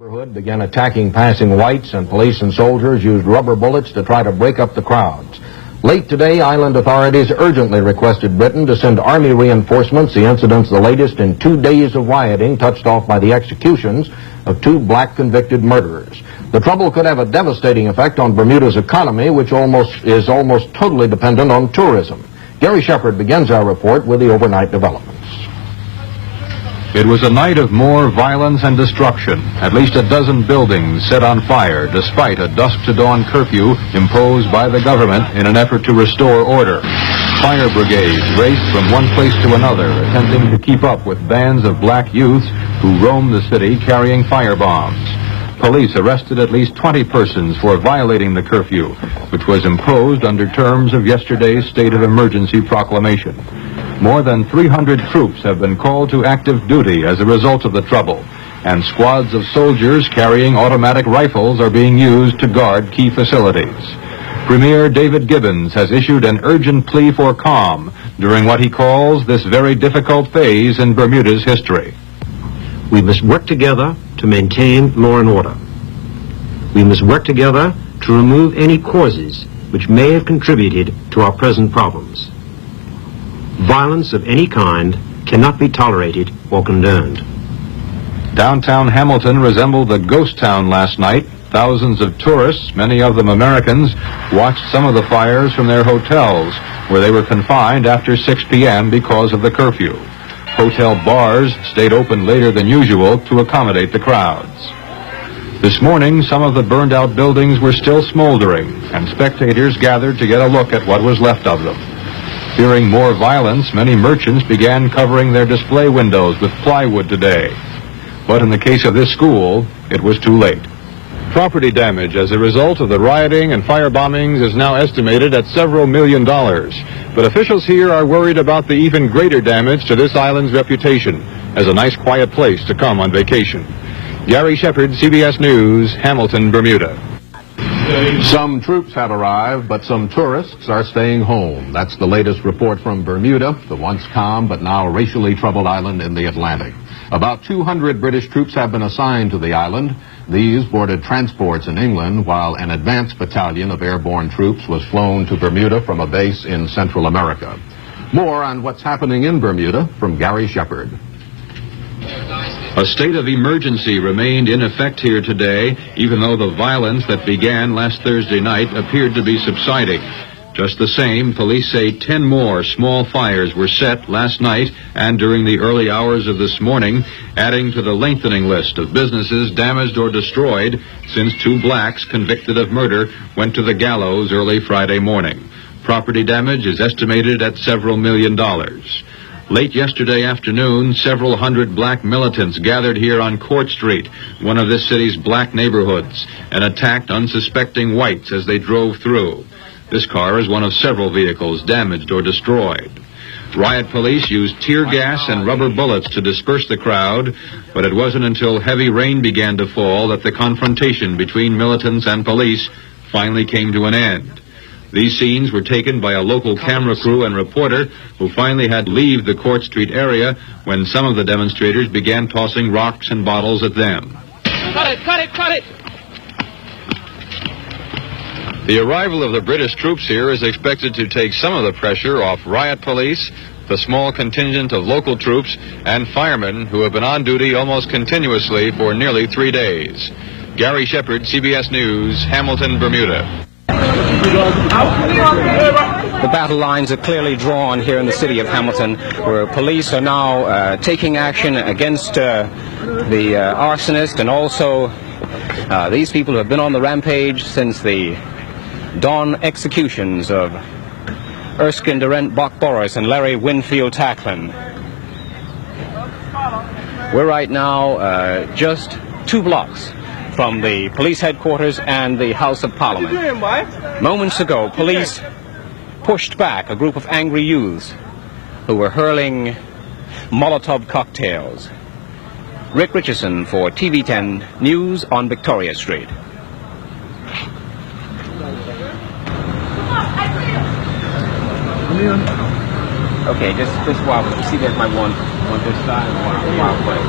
Neighborhood began attacking passing whites, and police and soldiers used rubber bullets to try to break up the crowds. Late today, island authorities urgently requested Britain to send Army reinforcements. The incident's the latest in 2 days of rioting, touched off by the executions of 2 black convicted murderers. The trouble could have a devastating effect on Bermuda's economy, which is almost totally dependent on tourism. Gary Shepard begins our report with the overnight developments. It was a night of more violence and destruction. At least a dozen buildings set on fire despite a dusk-to-dawn curfew imposed by the government in an effort to restore order. Fire brigades raced from one place to another, attempting to keep up with bands of black youths who roamed the city carrying fire bombs. Police arrested at least 20 persons for violating the curfew, which was imposed under terms of yesterday's state of emergency proclamation. More than 300 troops have been called to active duty as a result of the trouble, and squads of soldiers carrying automatic rifles are being used to guard key facilities. Premier David Gibbons has issued an urgent plea for calm during what he calls this very difficult phase in Bermuda's history. We must work together to maintain law and order. We must work together to remove any causes which may have contributed to our present problems. Violence of any kind cannot be tolerated or condoned. Downtown Hamilton resembled a ghost town last night. Thousands of tourists, many of them Americans, watched some of the fires from their hotels, where they were confined after 6 p.m. because of the curfew. Hotel bars stayed open later than usual to accommodate the crowds. This morning, some of the burned-out buildings were still smoldering, and spectators gathered to get a look at what was left of them. Fearing more violence, many merchants began covering their display windows with plywood today. But in the case of this school, it was too late. Property damage as a result of the rioting and fire bombings is now estimated at several $1 million. But officials here are worried about the even greater damage to this island's reputation as a nice, quiet place to come on vacation. Gary Shepard, CBS News, Hamilton, Bermuda. Some troops have arrived, but some tourists are staying home. That's the latest report from Bermuda, the once calm but now racially troubled island in the Atlantic. About 200 British troops have been assigned to the island. These boarded transports in England, while an advance battalion of airborne troops was flown to Bermuda from a base in Central America. More on what's happening in Bermuda from Gary Shepard. A state of emergency remained in effect here today, even though the violence that began last Thursday night appeared to be subsiding. Just the same, police say 10 more small fires were set last night and during the early hours of this morning, adding to the lengthening list of businesses damaged or destroyed since 2 blacks convicted of murder went to the gallows early Friday morning. Property damage is estimated at several $1 million. Late yesterday afternoon, several hundred black militants gathered here on Court Street, one of this city's black neighborhoods, and attacked unsuspecting whites as they drove through. This car is one of several vehicles damaged or destroyed. Riot police used tear gas and rubber bullets to disperse the crowd, but it wasn't until heavy rain began to fall that the confrontation between militants and police finally came to an end. These scenes were taken by a local camera crew and reporter who finally had to leave the Court Street area when some of the demonstrators began tossing rocks and bottles at them. Cut it, cut it, cut it! The arrival of the British troops here is expected to take some of the pressure off riot police, the small contingent of local troops, and firemen who have been on duty almost continuously for nearly 3 days. Gary Shepard, CBS News, Hamilton, Bermuda. The battle lines are clearly drawn here in the city of Hamilton, where police are now taking action against the arsonist and also these people who have been on the rampage since the dawn executions of Erskine Durrent Bach Boris and Larry Winfield Tacklin. We're right now just 2 blocks from the police headquarters and the House of Parliament. Moments ago, police pushed back a group of angry youths who were hurling Molotov cocktails. Rick Richardson for TV10 News on Victoria Street. Okay, just walk. You see there's my one this side and one way.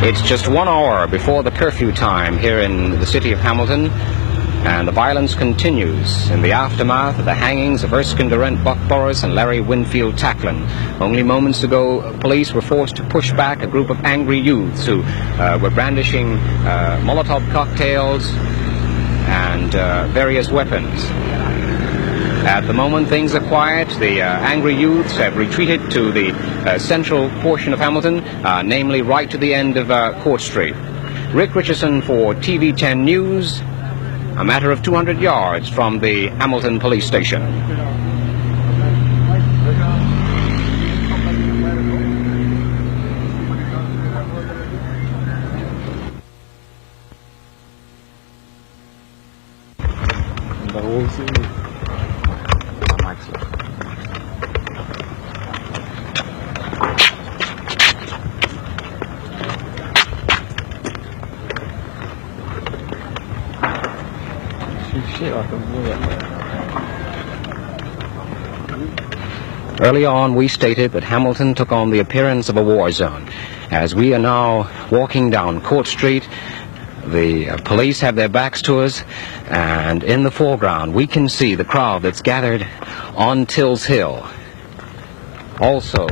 It's just 1 hour before the curfew time here in the city of Hamilton, and the violence continues in the aftermath of the hangings of Erskine Durrant Buck Boris and Larry Winfield Tacklin. Only moments ago, police were forced to push back a group of angry youths who were brandishing Molotov cocktails and various weapons. At the moment, things are quiet. The angry youths have retreated to the central portion of Hamilton, namely right to the end of Court Street. Rick Richardson for TV 10 News, a matter of 200 yards from the Hamilton Police Station. Early on, we stated that Hamilton took on the appearance of a war zone. As we are now walking down Court Street, the police have their backs to us, and in the foreground we can see the crowd that's gathered on Tills Hill. Also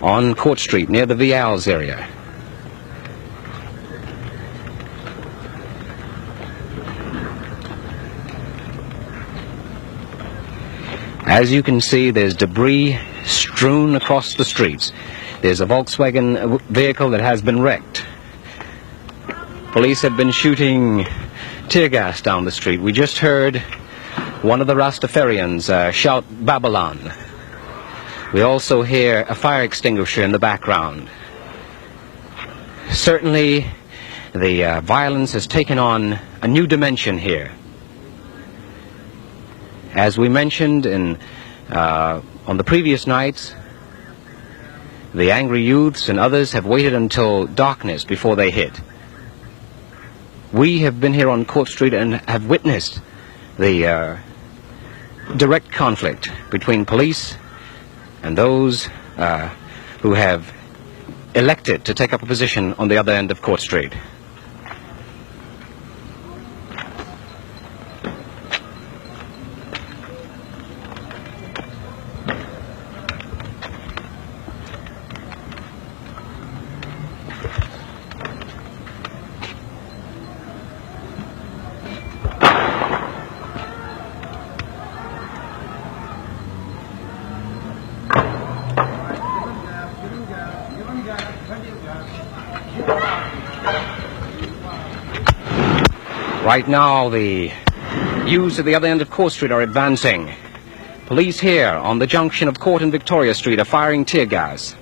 on Court Street near the Vials area. As you can see, there's debris strewn across the streets. There's a Volkswagen vehicle that has been wrecked. Police have been shooting tear gas down the street. We just heard one of the Rastafarians shout Babylon. We also hear a fire extinguisher in the background. Certainly, the violence has taken on a new dimension here. As we mentioned on the previous nights, the angry youths and others have waited until darkness before they hit. We have been here on Court Street and have witnessed the direct conflict between police and those who have elected to take up a position on the other end of Court Street. Right now, the youths at the other end of Court Street are advancing. Police here on the junction of Court and Victoria Street are firing tear gas.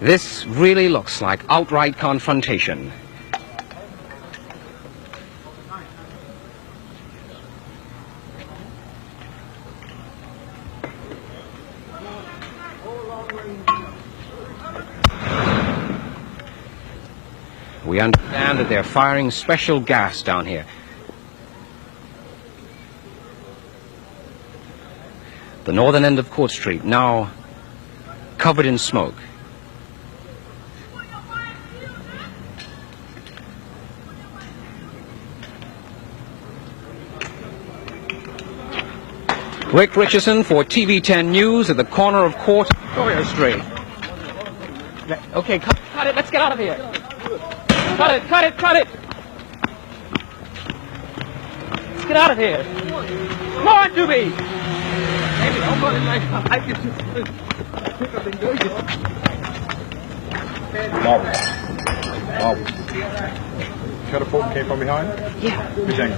This really looks like outright confrontation. We understand that they're firing special gas down here. The northern end of Court Street now covered in smoke. Rick Richardson for TV 10 News at the corner of Court and Victoria Street. Okay, cut it. Let's get out of here. Cut it, cut it, cut it. Let's get out of here. Come on, Doobie. Marvel. Catapult came from behind? Yeah. Who's saying?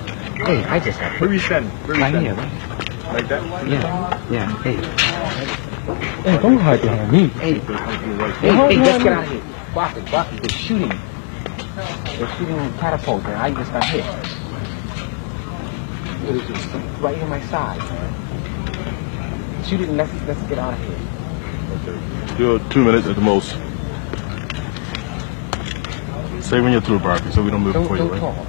Hey, I just have Where are you standing? Where are you standing? here. Like that? Yeah. Hey. Hey, don't hide behind me. Hey, let's get out of here. Boston, they're shooting. They're shooting catapults, and I just got hit. It was just right in my side. Shoot it and let's get out of here. Okay. Do 2 minutes at the most. Say when you're through, Barkley, so we don't move before you, right? Don't talk.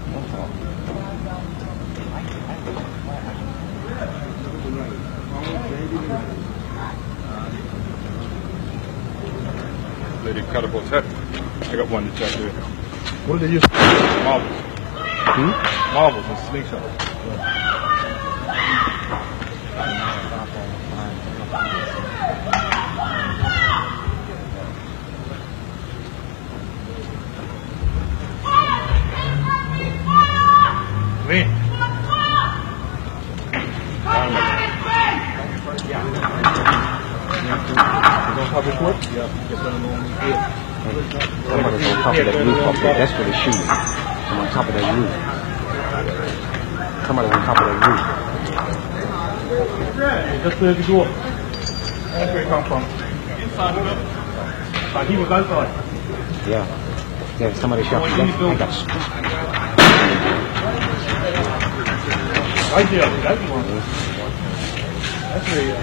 the catapults hit. I got one to check there. What did they use? Marbles. Marbles and slingshots. Me. Public work? Yeah. Somebody's on top of that roof up there. That's where they're shooting. I'm on top of that roof. Somebody's on top of that roof. Just clear the door. That's where it come from. Inside the building. Like he was outside. Yeah. Yeah, somebody shot me. I got Right there. That's the one. That's where he is.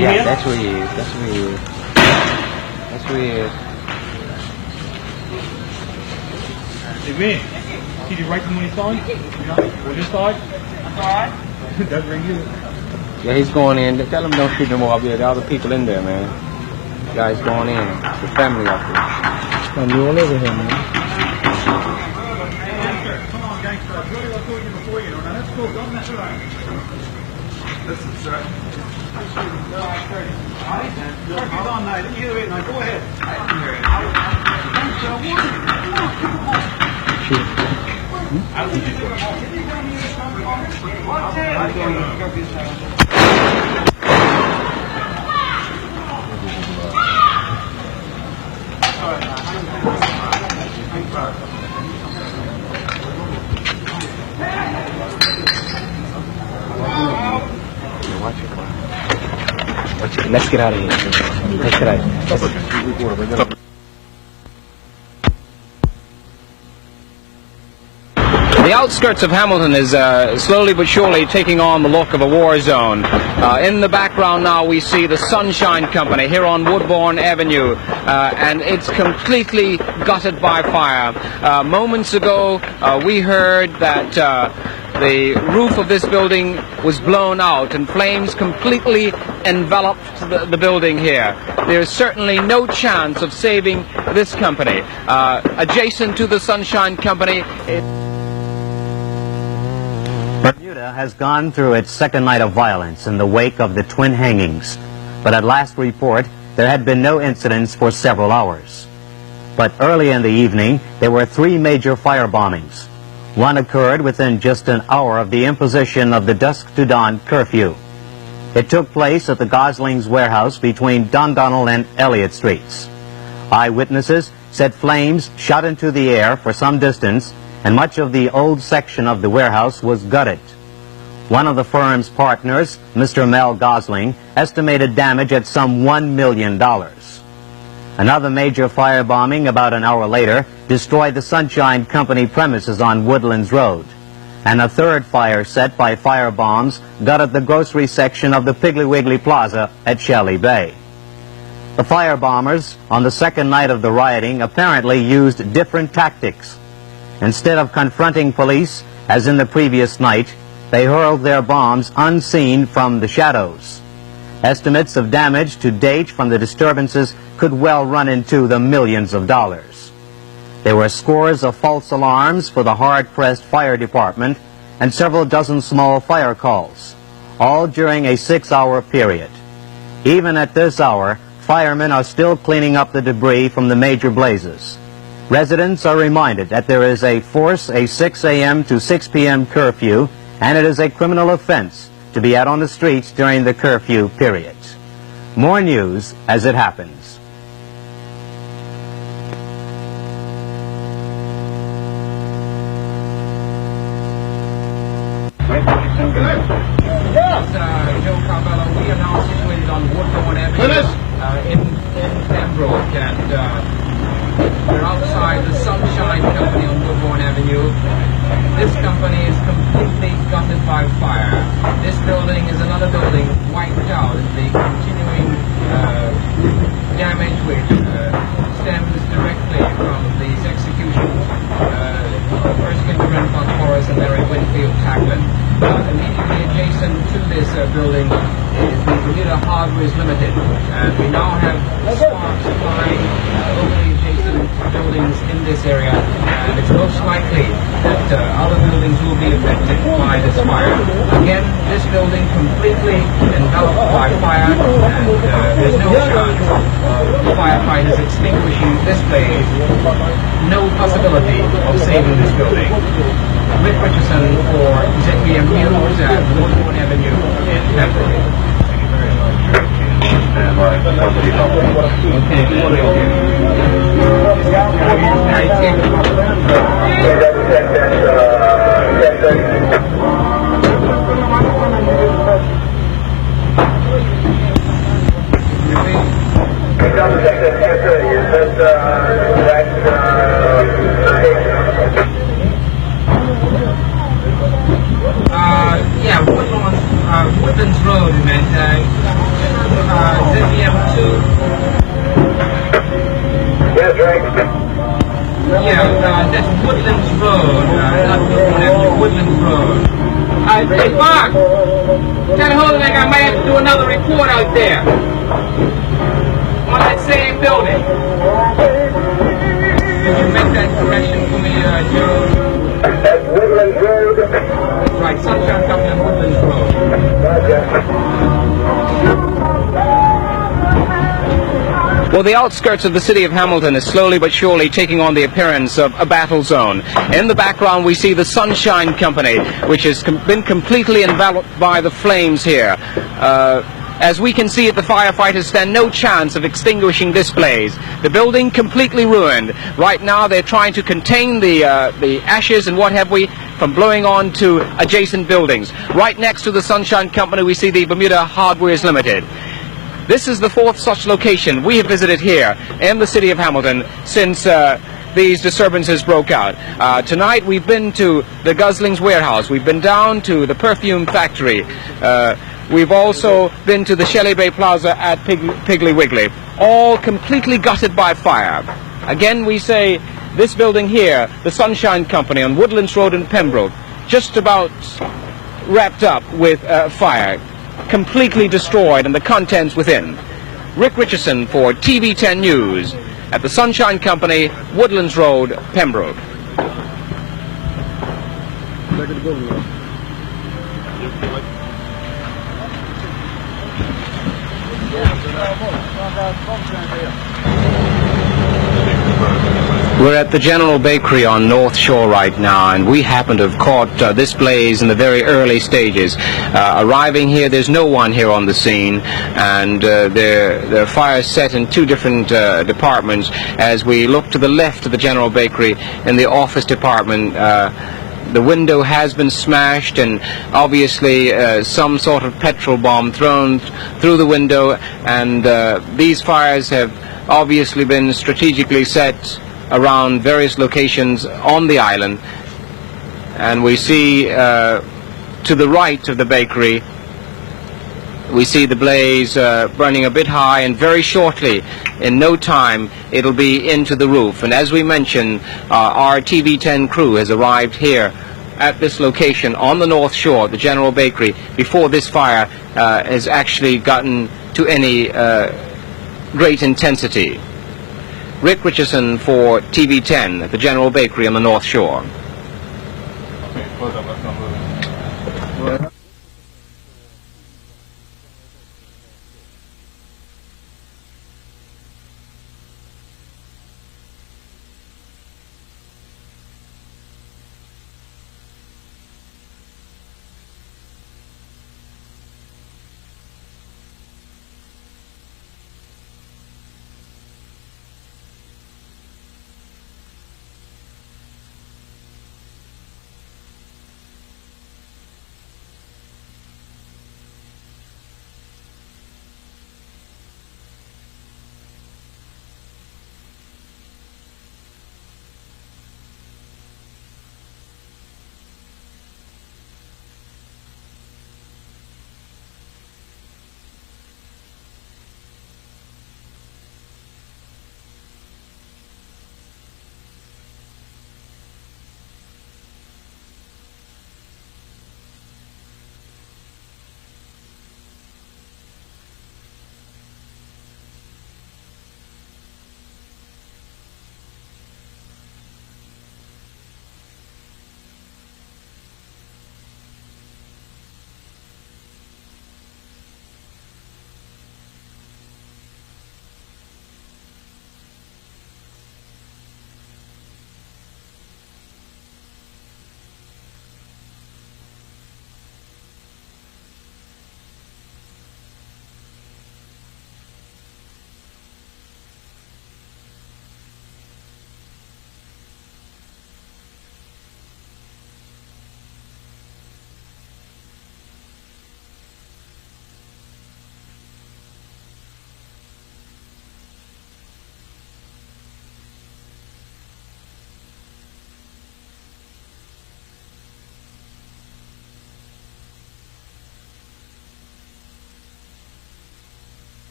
Yeah, that's where he is. That's where he is. That's where he is. Hey, man. See the right from when he saw him? On this side? Alright. That's where he is. Yeah, he's going in. Tell him don't shoot no more up there. There are other people in there, man. Guys going in. The family up there. And you all over here, man. Come on, gangster. I told you before, you know. Now let's go. Don't mess around. Listen, sir. Alright, man. Turkey's on night. Either way, now go ahead. I can hear Let's get out of here. Let's get out of here. The outskirts of Hamilton is slowly but surely taking on the look of a war zone. In the background now we see the Sunshine Company here on Woodbourne Avenue, and it's completely gutted by fire. Moments ago we heard that the roof of this building was blown out and flames completely enveloped the building here. There's certainly no chance of saving this company. Adjacent to the Sunshine Company, Bermuda has gone through its second night of violence in the wake of the twin hangings, but at last report there had been no incidents for several hours. But early in the evening there were 3 major fire bombings. One occurred within just an hour of the imposition of the dusk to dawn curfew. It took place at the Gosling's warehouse between Dundonald and Elliott Streets. Eyewitnesses said flames shot into the air for some distance, and much of the old section of the warehouse was gutted. One of the firm's partners, Mr. Mel Gosling, estimated damage at some $1 million. Another major firebombing about an hour later destroyed the Sunshine Company premises on Woodlands Road. And a third fire set by fire bombs gutted the grocery section of the Piggly Wiggly Plaza at Shelley Bay. The firebombers on the second night of the rioting apparently used different tactics. Instead of confronting police, as in the previous night, they hurled their bombs unseen from the shadows. Estimates of damage to date from the disturbances could well run into the millions of dollars. There were scores of false alarms for the hard-pressed fire department and several dozen small fire calls, all during a 6-hour period. Even at this hour, firemen are still cleaning up the debris from the major blazes. Residents are reminded that there is a 6 a.m. to 6 p.m. curfew, and it is a criminal offense to be out on the streets during the curfew period. More news as it happens. Joe Carvello, we are now situated on Woodbourne Avenue in Pembroke, and we're outside the Sunshine Company on Woodbourne Avenue. This company is completely gutted by fire. This building is another building wiped out. The continuing damage building is the Bermuda Riots Limited, and we now have sparks flying over the adjacent buildings in this area, and it's most likely that other buildings will be affected by this fire. Again, this building completely enveloped by fire, and there's no chance of firefighters extinguishing this blaze. No possibility of saving this building. Rick Richardson for ZBM News at Woodbourne Avenue in Pembroke. Thank you very much. Woodlands Road, man. ZBM 2. Yes, right. Yeah, that's Woodlands Road, not Woodbourne Avenue, Woodlands Road. Hey, Mark, tell Holdenegg I might have to do another report out there on that same building. Could you make that correction for me, Joe? That's Woodlands Road. That's right, Sunshine Company on Woodlands Road. Well, the outskirts of the city of Hamilton is slowly but surely taking on the appearance of a battle zone. In the background, we see the Sunshine Company, which has been completely enveloped by the flames here. As we can see it, the firefighters stand no chance of extinguishing this blaze. The building completely ruined. Right now, they're trying to contain the ashes and what have we from blowing on to adjacent buildings. Right next to the Sunshine Company, we see the Bermuda Riots Limited. This is the fourth such location we have visited here in the city of Hamilton since these disturbances broke out. Tonight we've been to the Gosling's warehouse. We've been down to the perfume factory. We've also been to the Shelley Bay Plaza at Piggly Wiggly. All completely gutted by fire. Again, we say this building here, the Sunshine Company on Woodlands Road in Pembroke, just about wrapped up with fire. Completely destroyed and the contents within. Rick Richardson for TV10 News at the Sunshine Company, Woodlands Road, Pembroke. We're at the General Bakery on North Shore right now, and we happen to have caught this blaze in the very early stages. Arriving here, there's no one here on the scene, and there are fires set in two different departments. As we look to the left of the General Bakery, in the office department, the window has been smashed, and obviously some sort of petrol bomb thrown through the window, and these fires have obviously been strategically set around various locations on the island. And we see to the right of the bakery, we see the blaze burning a bit high, and very shortly, in no time, it'll be into the roof. And as we mentioned, our TV10 crew has arrived here at this location on the North Shore, the General Bakery, before this fire has actually gotten to any great intensity. Rick Richardson for TV10 at the General Bakery on the North Shore.